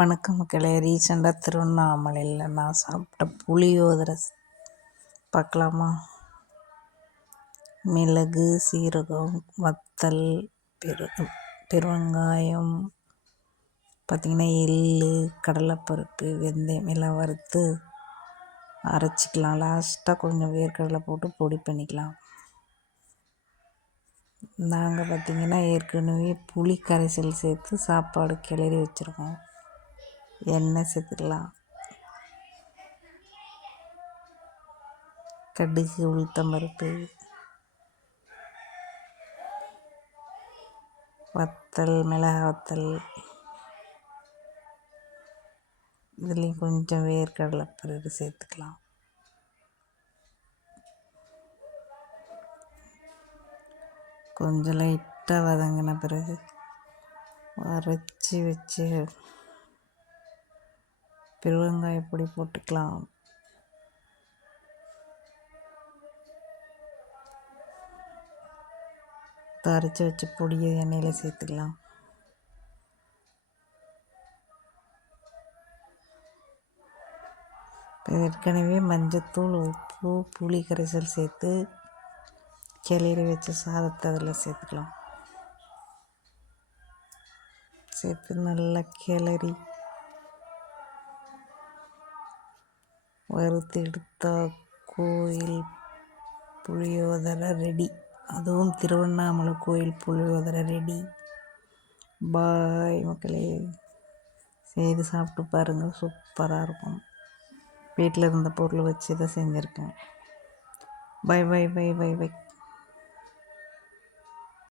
வணக்கம் மக்களே. ரீசெண்டாக திருவண்ணாமலையில் நான் சாப்பிட்ட புளியோதரை பார்க்கலாமா? மிளகு, சீரகம், வத்தல், பெருவெங்காயம், பார்த்திங்கன்னா எள், கடலைப்பருப்பு, வெந்தயம் எல்லாம் வறுத்து அரைச்சிக்கலாம். லாஸ்ட்டாக கொஞ்சம் வேர்க்கடலை போட்டு பொடி பண்ணிக்கலாம். நாங்கள் பார்த்திங்கன்னா ஏற்கனவே புளி கரைசல் சேர்த்து சாப்பாடு கிளறி வச்சுருக்கோம். எண்ணெய் சேர்த்துக்கலாம். கடுகு, உளுத்தம்பருப்பு, வத்தல், மிளகாய் வத்தல், இதுலேயும் கொஞ்சம் வேர்க்கடலை பருப்பு சேர்த்துக்கலாம். கொஞ்சம் லைட்டாக வதங்கின பிறகு அரைச்சி வச்சு பெருவெங்காய பொடி போட்டுக்கலாம். அரைச்சி வச்ச பொடியை எண்ணெயில் சேர்த்துக்கலாம். ஏற்கனவே மஞ்சத்தூள், உப்பு, புளி கரைசல் சேர்த்து கிளறி வச்ச சாதத்தை அதில் சேர்த்துக்கலாம். சேர்த்து நல்லா கிளறி வறுத்து எடுத்தா கோயில் புளியோதரை ரெடி. அதுவும் திருவண்ணாமலை கோயில் புளியோதரை ரெடி. பாய் மக்களே, செய்து சாப்பிட்டு பாருங்கள், சூப்பராக இருக்கும். வீட்டில் இருந்த பொருள் வச்சு தான் செஞ்சுருக்கேன். Bye bye bye bye by.